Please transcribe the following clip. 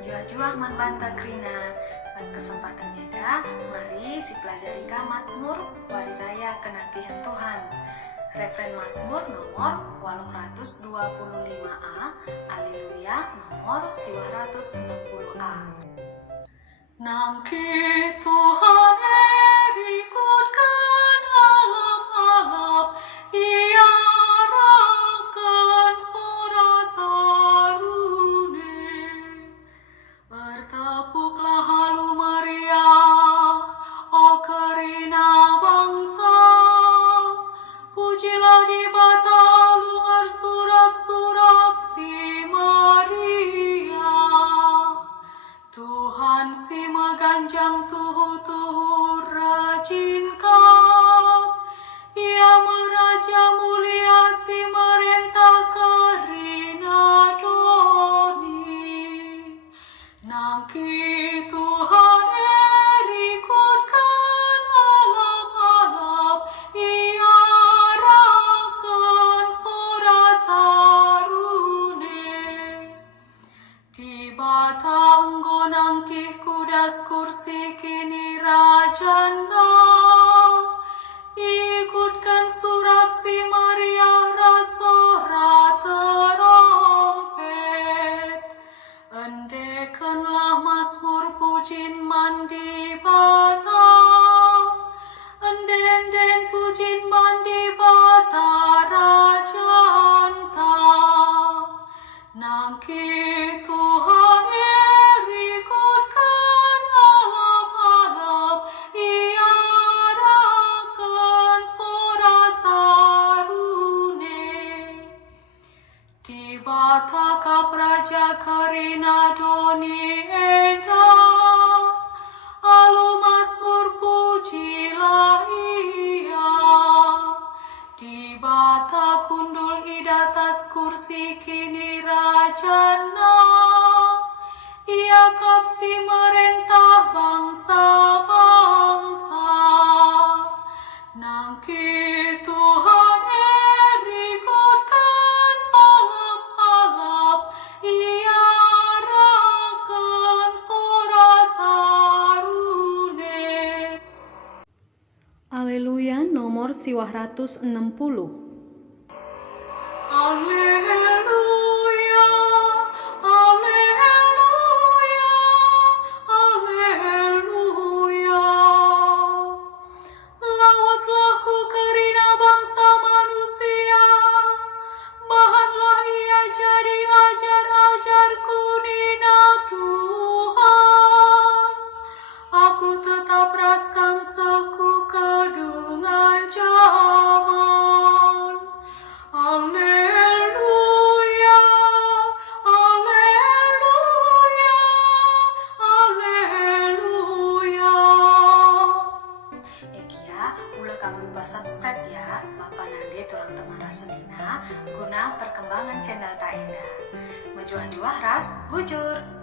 Majuah man banta krina. Pas kesempatannya dah, mari si pelajari ka Mazmur wari raya kenakihan Tuhan. Referen Mazmur nomor 825a, Haleluya nomor 160a. Nangki Tuhan erikutkan alap-alap, ia rakan surah sarune. Bertepuklah halu meriah, oh kerina bangsa. Pujilah di bata lungar surak-surak si Maria. Tuhan si meganjang tuhu-tuhu rajin kau. Ia meraja mulia si merentah karina doni. Nangki Tuhan erikutkan alap-alap, ia rakan surah sarune. Di bata enggo nangkih kudas kursi kini rajana. Ikutkan surat si Maria rasora terompet. Endekanlah Mazmur pujin mandi bata. Enden pujin mandi bata rajanta. Nangki Tuhan erikutkan alap-alap, ia rakan surah sarune. Di bata kapraja kerina doni enda, alu Mazmur pujilah ia. Di bata kundul idatas kursi kini rajana, ia kapsi merentah bangsa-bangsa. Nangki Tuhan erikutkan alap-alap, ia rakan surah sarune. Haleluya nomor 160. Haleluya, haleluya, haleluya. Lawaslah ku kerina bangsa manusia, bahanlah ia jadi ajar-ajarku nina Tuhan. Aku tetap raskam seku kedungan zaman. Haleluya, haleluya, haleluya. Ekia, ulah kamu lupa subscribe ya, Bapak Nande turang teman raselina, guna perkembangan channel Taenda. Majuan juah ras, bujur.